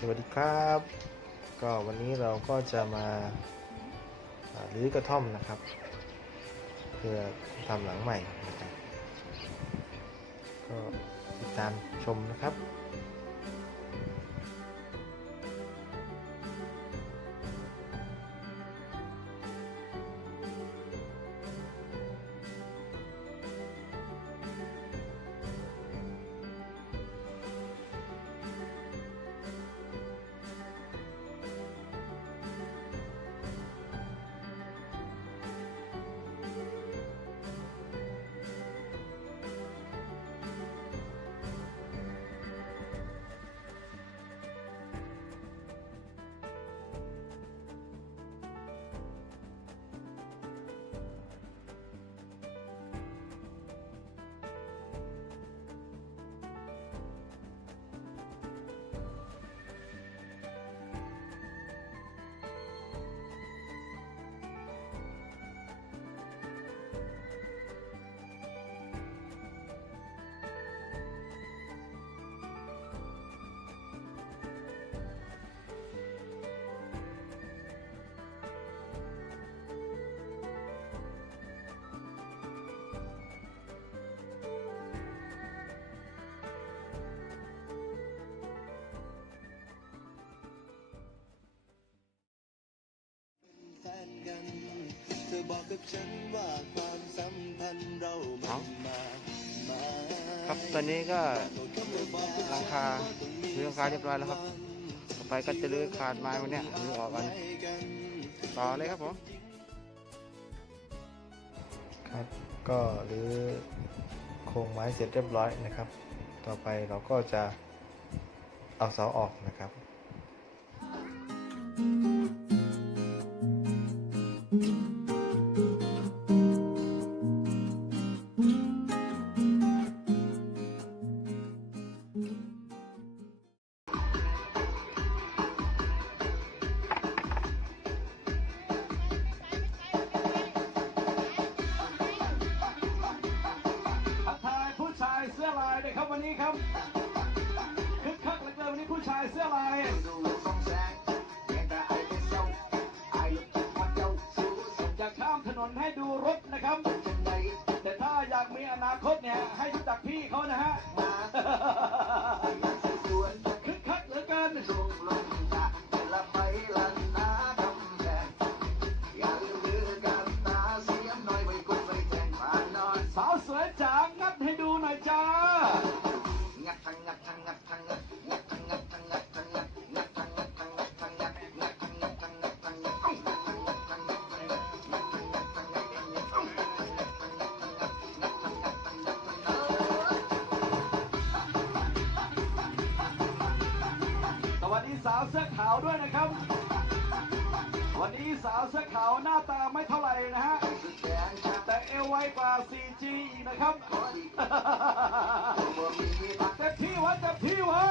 สวัสดีครับ ก็วันนี้เราก็จะมารื้อกระท่อมนะครับ เพื่อทำหลังใหม่นะครับก็ติดตามชมนะครับ กับฉันว่าความสัมพันธ์เรามันมามาครับตอนนี้ก็หลังคารื้อหลังคาเรียบร้อยแล้วครับ ต่อไปก็จะรื้อขาดไม้วันเนี้ยรื้อออกกันต่อเลยครับผมครับก็รื้อโครงไม้เสร็จเรียบร้อยนะครับ ต่อไปเราก็จะเอาเสาออกนะครับายเสื้อลายเลยครับวันนี้ครับคึกคักเหลือเกินวันนี้ผู้ชายเสื้อลาย อยากข้ามถนนให้ดูรถนะครับ แต่ถ้าอยากมีอนาคตเนี่ยให้รู้จักพี่เขานะฮะคึกคักเหลือเกินสาวสวยจ๋างัดให้ดูหน่อยจ้า สวัสดีสาวเสื้อขาวด้วยนะครับ วันนี้สาวเสื้อขาวหน้าตาไม่เท่าไหร่นะฮะ แต่เอวไวกว่า 4G อีกนะครับเต็มที่ไว้เต็มที่ไว้